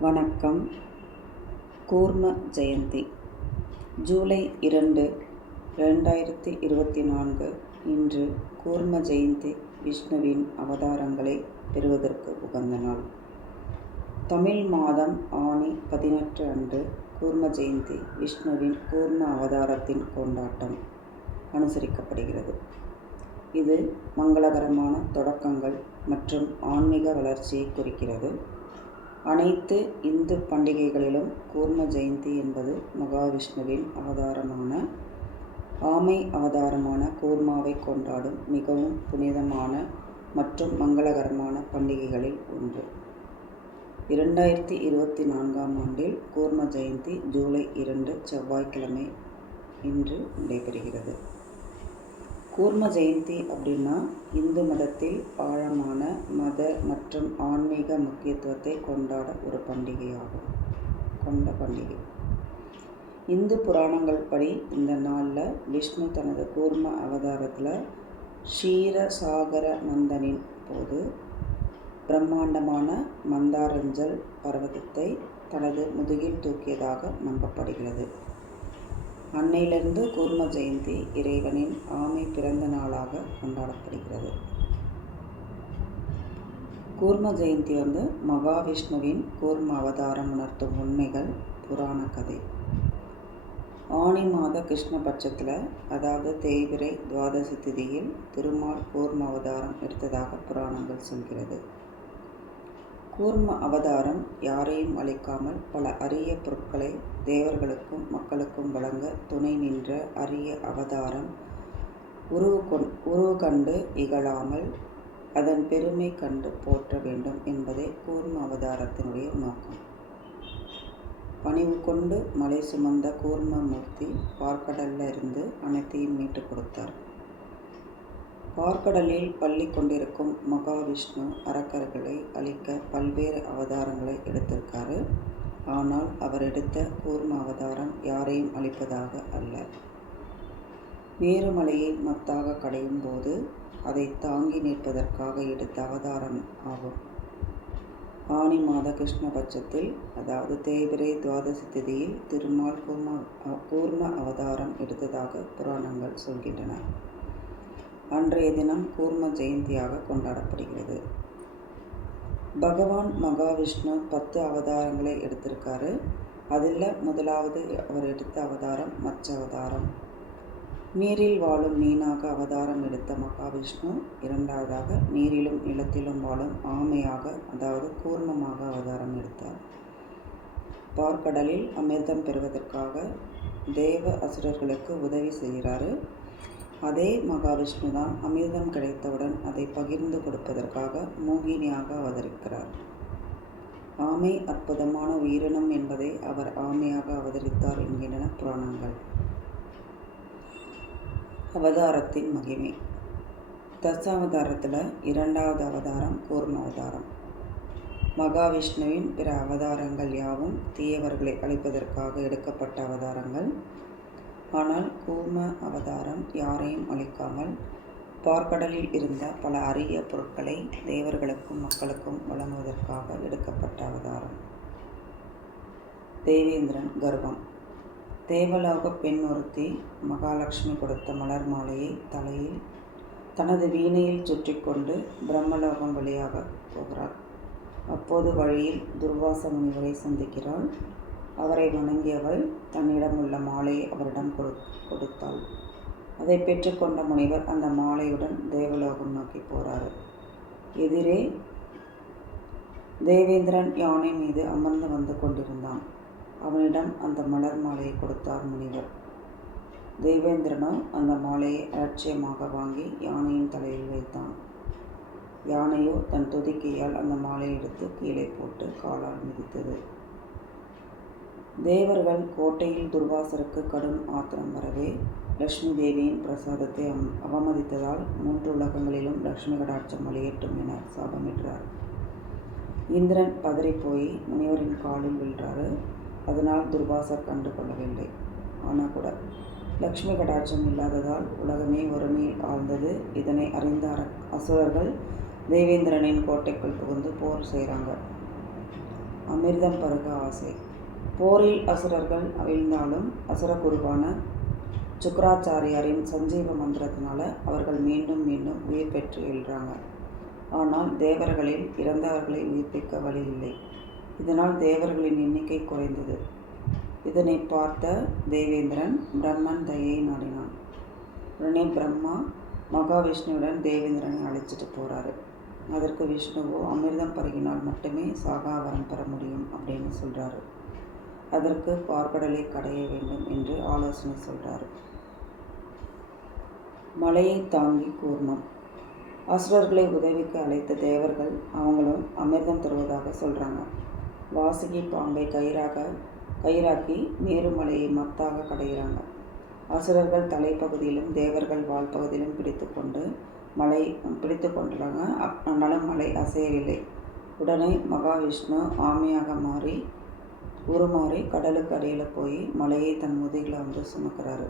வணக்கம். கூர்ம ஜெயந்தி. ஜூலை இரண்டு ரெண்டாயிரத்தி இருபத்தி நான்கு. இன்று கூர்ம ஜெயந்தி விஷ்ணுவின் அவதாரங்களை பெறுவதற்கு உகந்த நாள். தமிழ் மாதம் ஆனி பதினெட்டு அன்று கூர்ம ஜெயந்தி விஷ்ணுவின் கூர்ம அவதாரத்தின் கொண்டாட்டம் அனுசரிக்கப்படுகிறது. இது மங்களகரமான தொடக்கங்கள் மற்றும் ஆன்மீக வளர்ச்சியை குறிக்கிறது. அனைத்து இந்து பண்டிகைகளிலும் கூர்ம ஜெயந்தி என்பது மகாவிஷ்ணுவின் அவதாரமான ஆமை அவதாரமான கூர்மாவை கொண்டாடும் மிகவும் புனிதமான மற்றும் மங்களகரமான பண்டிகைகளில் ஒன்று. இரண்டாயிரத்தி இருபத்தி நான்காம் ஆண்டில் கூர்ம ஜெயந்தி ஜூலை இரண்டு செவ்வாய்க்கிழமை இன்று நடைபெறுகிறது. கூர்ம ஜெயந்தி அப்படின்னா இந்து மதத்தில் ஆழமான மத மற்றும் ஆன்மீக முக்கியத்துவத்தை கொண்டாட ஒரு பண்டிகையாகும். கொண்ட பண்டிகை. இந்து புராணங்கள் படி இந்த நாளில் விஷ்ணு தனது கூர்ம அவதாரத்தில் ஷீரசாகர நந்தனின் போது பிரம்மாண்டமான மந்தாரஞ்சல் பர்வதத்தை தனது முதுகில் தூக்கியதாக நம்பப்படுகிறது. அன்னையிலிருந்து கூர்ம ஜெயந்தி இறைவனின் ஆமை பிறந்த நாளாக கொண்டாடப்படுகிறது. கூர்ம ஜெயந்தி வந்து மகாவிஷ்ணுவின் கூர்ம அவதாரம் உணர்த்தும் உண்மைகள் புராண கதை. ஆணி மாத கிருஷ்ணபட்சத்தில் அதாவது தேய்பிரை துவாதசி திதியில் திருமால் கூர்ம அவதாரம் எடுத்ததாக புராணங்கள் சொல்கிறது. கூர்ம அவதாரம் யாரையும் அழைக்காமல் பல அரிய பொருட்களை தேவர்களுக்கும் மக்களுக்கும் வழங்க துணை நின்ற அரிய அவதாரம் உருவு கொண் உருவு கண்டு இகழாமல் அதன் பெருமை கண்டு போற்ற வேண்டும் என்பதே கூர்ம அவதாரத்தினுடைய நோக்கம். பணிவு கொண்டு மலை சுமந்த கூர்ம மூர்த்தி பார்க்கடல்ல இருந்து அனைத்தையும் மீட்டு கொடுத்தார். பார்க்கடலில் பள்ளி கொண்டிருக்கும் மகாவிஷ்ணு அரக்கர்களை அழிக்க பல்வேறு அவதாரங்களை எடுத்திருக்காரு. ஆனால் அவர் எடுத்த கூர்ம அவதாரம் யாரையும் அழிப்பதாக அல்ல. மேருமலையை மத்தாக கடையும் போது அதை தாங்கி நிற்பதற்காக எடுத்த அவதாரம் ஆகும். ஆணி மாத கிருஷ்ணபட்சத்தில் அதாவது தேய்பிரை துவாதசி திதியில் திருமால் கூர்ம கூர்ம அவதாரம் எடுத்ததாக புராணங்கள் சொல்கின்றன. அன்றைய தினம் கூர்ம ஜெயந்தியாக கொண்டாடப்படுகிறது. பகவான் மகாவிஷ்ணு பத்து அவதாரங்களை எடுத்திருக்காரு. அதில் முதலாவது அவர் எடுத்த அவதாரம் மச்ச அவதாரம் நீரில் வாழும் மீனாக அவதாரம் எடுத்த மகாவிஷ்ணு இரண்டாவதாக நீரிலும் நிலத்திலும் வாழும் ஆமையாக அதாவது கூர்மமாக அவதாரம் எடுத்தார். பார்க்கடலில் அமிர்தம் பெறுவதற்காக தேவ அசுரர்களுக்கு உதவி செய்கிறாரு. அதே மகாவிஷ்ணு தான் அமிர்தம் கிடைத்தவுடன் அதை பகிர்ந்து கொடுப்பதற்காக மோகினியாக அவதரிக்கிறார். ஆமை அற்புதமான உயிரினம் என்பதை அவர் ஆமையாக அவதரித்தார் என்கின்றன புராணங்கள். அவதாரத்தின் மகிமை. தசாவதாரத்தில் இரண்டாவது அவதாரம் கூர்ம அவதாரம் மகாவிஷ்ணுவின் பிற அவதாரங்கள் யாவும் தீயவர்களை அழிப்பதற்காக எடுக்கப்பட்ட அவதாரங்கள். ஆனால் கூர்ம அவதாரம் யாரையும் அழிக்காமல் பார்க்கடலில் இருந்த பல அரிய பொருட்களை தேவர்களுக்கும் மக்களுக்கும் வழங்குவதற்காக எடுக்கப்பட்ட அவதாரம். தேவேந்திரன் கர்வம். தேவலோக பெண் ஒருத்தி மகாலட்சுமி கொடுத்த மலர் மாலையை தலையில் தனது வீணையில் சுற்றி கொண்டு பிரம்மலோகம் வழியாக போகிறார் அப்போது வழியில் துர்வாச முனிவரை சந்திக்கிறாள். அவரை வணங்கியவள் தன்னிடம் உள்ள மாலையை அவரிடம் கொடுத்தாள். அதை பெற்றுக்கொண்ட முனிவர் அந்த மாலையுடன் தேவலோகம் நோக்கி போறாரு. எதிரே தேவேந்திரன் யானை மீது அமர்ந்து வந்து கொண்டிருந்தான். அவனிடம் அந்த மலர் மாலையை கொடுத்தார் முனிவர். தேவேந்திரனோ அந்த மாலையை அலட்சியமாக வாங்கி யானையின் தலையில் வைத்தான். யானையோ தன் துதிக்கையால் அந்த மாலையை எடுத்து கீழே போட்டு காலால் மிதித்தது. தேவர்கள் கோட்டையில் துர்வாசருக்கு கடும் ஆத்திரம் வரவே லக்ஷ்மி தேவியின் பிரசாதத்தை அவமதித்ததால் மூன்று உலகங்களிலும் லக்ஷ்மி கடாட்சம் வெளியேற்றும் என சாபமிட்டார் இந்திரன் பதறிப்போய் முனிவரின் காலில் விழுறாரு. அதனால் துர்வாசர் கண்டு கொள்ளவில்லை. ஆனால் கூட லக்ஷ்மி கடாட்சம் இல்லாததால் உலகமே வறுமையில் ஆழ்ந்தது. இதனை அறிந்த அசுரர்கள் தேவேந்திரனின் கோட்டைக்குள் புகுந்து போர் செய்கிறாங்க அமிர்தம் பருக ஆசை. போரில் அசுரர்கள் அவிழ்ந்தாலும் அசுரகுருவான சுக்கராச்சாரியாரின் சஞ்சீவ மந்திரத்தினால அவர்கள் மீண்டும் மீண்டும் உயிர் பெற்று எழுறாங்க. ஆனால் தேவர்களில் இறந்தவர்களை உயிர்ப்பிக்க வழி இல்லை. இதனால் தேவர்களின் எண்ணிக்கை குறைந்தது. இதனை பார்த்த தேவேந்திரன் பிரம்மன் தயை நாடினான். உடனே பிரம்மா மகாவிஷ்ணுவுடன் தேவேந்திரனை அழைச்சிட்டு போகிறாரு அதற்கு விஷ்ணுவோ அமிர்தம் பருகினால் மட்டுமே சாகாவரம் பெற முடியும் அப்படின்னு சொல்கிறாரு அதற்கு பார்க்கடலை கடைய வேண்டும் என்று ஆலோசனை சொல்கிறார் மலையை தாங்கி கூர்மம். அசுரர்களை உதவிக்கு அழைத்த தேவர்கள் அவங்களும் அமிர்தம் தருவதாக சொல்கிறாங்க வாசுகி பாம்பை கயிறாக கயிறாக்கி மேருமலையை மத்தாக கடைகிறாங்க அசுரர்கள் தலைப்பகுதியிலும் தேவர்கள் வால் பகுதியிலும் பிடித்து கொண்டு மலை பிடித்து கொண்டுறாங்க. ஆனாலும் மலை அசையவில்லை. உடனே மகாவிஷ்ணு ஆமையாக மாறி உருமாறி கடலுக்கு அடியில் போய் மலையை தன் முதுகில் வந்து சுமக்கிறாரு.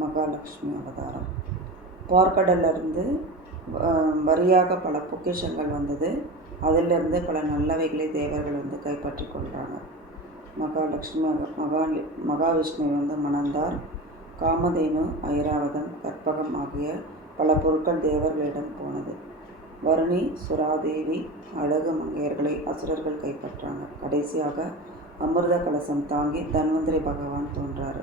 மகாலட்சுமி அவதாரம். பார்க்கடலிருந்து வரியாக பல பொக்கிஷங்கள் வந்தது. அதிலிருந்து பல நல்லவைகளை தேவர்கள் வந்து கைப்பற்றி கொள்கிறாங்க மகாலட்சுமி மகா மகாவிஷ்ணு வந்து மணந்தார். காமதேனு ஐராவதம் கற்பகம் ஆகிய பல பொருட்கள் தேவர்களிடம் போனது. வருணி சுராதேவி அழகு மங்கையர்களை அசுரர்கள் கைப்பற்றாங்க. கடைசியாக அமிர்த கலசம் தாங்கி தன்வந்திரி பகவான் தோன்றார்.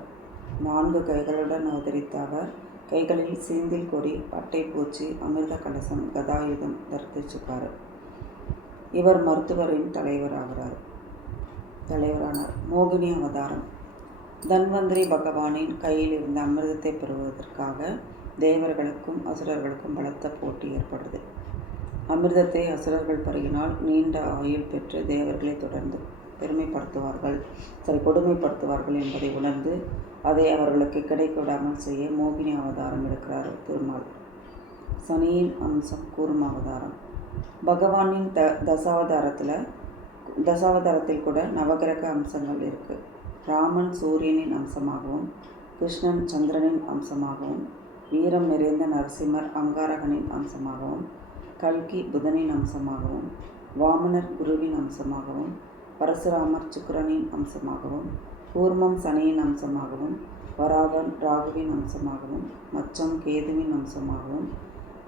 நான்கு கைகளுடன் அவதரித்த அவர் கைகளில் சீந்தில் கொடி பட்டை பூச்சி அமிர்த கலசம் கதாயுதம் தரித்திச்சுக்காரு இவர் மருத்துவரின் தலைவராகிறார் தலைவரானார். மோகினி அவதாரம். தன்வந்திரி பகவானின் கையில் இருந்த அமிர்தத்தை பெறுவதற்காக தேவர்களுக்கும் அசுரர்களுக்கும் பலத்த போட்டி ஏற்படுது அமிர்தத்தை அசுரர்கள் பருகினால் நீண்ட ஆயுள் பெற்று தேவர்களை தொடர்ந்து பெருமைப்படுத்துவார்கள். சரி கொடுமைப்படுத்துவார்கள் என்பதை உணர்ந்து அதை அவர்களுக்கு கிடைக்க செய்ய மோகினி அவதாரம் எடுக்கிறார் திருமால். சனியின் அம்சம் கூர்ம அவதாரம். பகவானின் த தசாவதாரத்தில் தசாவதாரத்தில் கூட நவகிரக அம்சங்கள் இருக்குது ராமன் சூரியனின் அம்சமாகவும் கிருஷ்ணன் சந்திரனின் அம்சமாகவும் வீரம் நிறைந்த நரசிம்மர் அங்காரகனின் அம்சமாகவும் கல்கி புதனின் அம்சமாகவும் வாமனர் குருவின் அம்சமாகவும் பரசுராமர் சுக்கரனின் அம்சமாகவும் கூர்மம் சனியின் அம்சமாகவும் வராகன் ராகுவின் அம்சமாகவும் மச்சம் கேதுவின் அம்சமாகவும்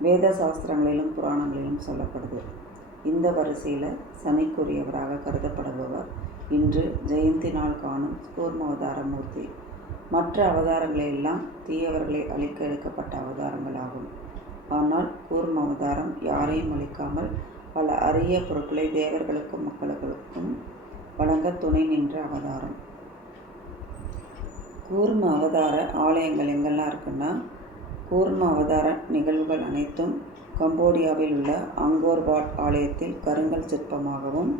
வேத சாஸ்திரங்களிலும் புராணங்களிலும் சொல்லப்படுது. இந்த வரிசையில் சனிக்குரியவராக கருதப்படுபவர் இன்று ஜெயந்தி நாள் காணும் கூர்ம அவதார மூர்த்தி மற்ற அவதாரங்களெல்லாம் தீயவர்களை அழிக்க எடுக்கப்பட்ட அவதாரங்களாகும் ஆனால் கூர்ம அவதாரம் யாரையும் அழிக்காமல் பல அரிய பொருட்களை தேவர்களுக்கும் மக்களுக்கும் வழங்க துணை நின்ற அவதாரம். கூர்ம அவதார ஆலயங்கள் எங்கெல்லாம் இருக்குன்னா கூர்ம அவதார நிகழ்வுகள் அனைத்தும் கம்போடியாவில் உள்ள அங்கோர்வாட் ஆலயத்தில் கருங்கல் சிற்பமாகவும்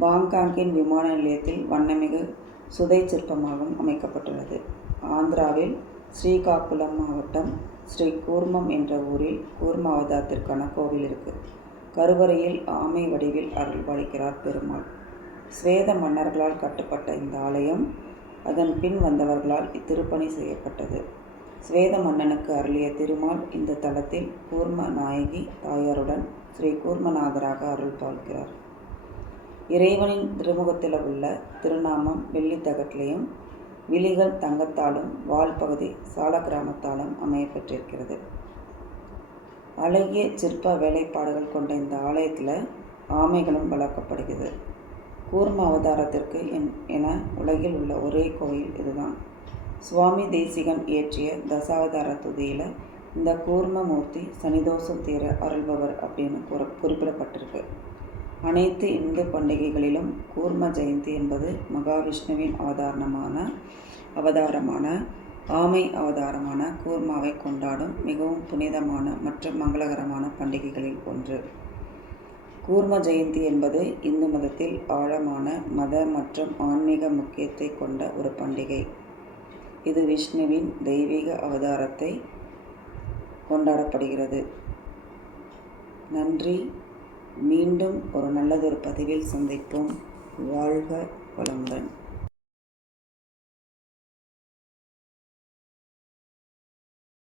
பாங்காங்கின் விமான நிலையத்தில் வண்ணமிகு சுதை சிற்பமாகவும் அமைக்கப்பட்டுள்ளது. ஆந்திராவில் ஸ்ரீகாக்குளம் மாவட்டம் ஸ்ரீ கூர்மம் என்ற ஊரில் கூர்ம அவதாரத்திற்கான கோவில் இருக்குது கருவறையில் ஆமை வடிவில் அருள்பாலிக்கிறார் பெருமாள். ஸ்வேத மன்னர்களால் கட்டப்பட்ட இந்த ஆலயம் அதன் பின் வந்தவர்களால் இத்திருப்பணி செய்யப்பட்டது. ஸ்வேத மன்னனுக்கு அருளிய திருமால் இந்த தலத்தில் கூர்ம நாயகி தாயாருடன் ஸ்ரீ கூர்மநாதராக அருள் பால்கிறார் இறைவனின் திருமுகத்தில் உள்ள திருநாமம் வெள்ளித்தகட்டிலையும் விழிகள் தங்கத்தாலும் வால் பகுதி சால கிராமத்தாலும் அமையப்பெற்றிருக்கிறது அழகிய சிற்ப வேலைப்பாடுகள் கொண்ட இந்த ஆலயத்தில் ஆமைகளும் வளர்க்கப்படுகிறது. கூர்ம அவதாரத்திற்கு என் என உலகில் உள்ள ஒரே கோயில் இதுதான். சுவாமி தேசிகன் இயற்றிய தசாவதார துதியில் இந்த கூர்மமூர்த்தி சனிதோஷம் தீர அருள்பவர் அப்படின்னு கூற குறிப்பிடப்பட்டிருக்கு. அனைத்து இந்து பண்டிகைகளிலும் கூர்ம ஜெயந்தி என்பது மகாவிஷ்ணுவின் அவதாரணமான அவதாரமான ஆமை அவதாரமான கூர்மாவை கொண்டாடும் மிகவும் புனிதமான மற்றும் மங்களகரமான பண்டிகைகளில் ஒன்று. கூர்ம ஜெயந்தி என்பது இந்து மதத்தில் ஆழமான மத மற்றும் ஆன்மீக முக்கியத்தை கொண்ட ஒரு பண்டிகை. இது விஷ்ணுவின் தெய்வீக அவதாரத்தை கொண்டாடப்படுகிறது. நன்றி. மீண்டும் ஒரு நல்லதொரு பதிவில் சந்திப்போம். வாழ்க வளமுடன்.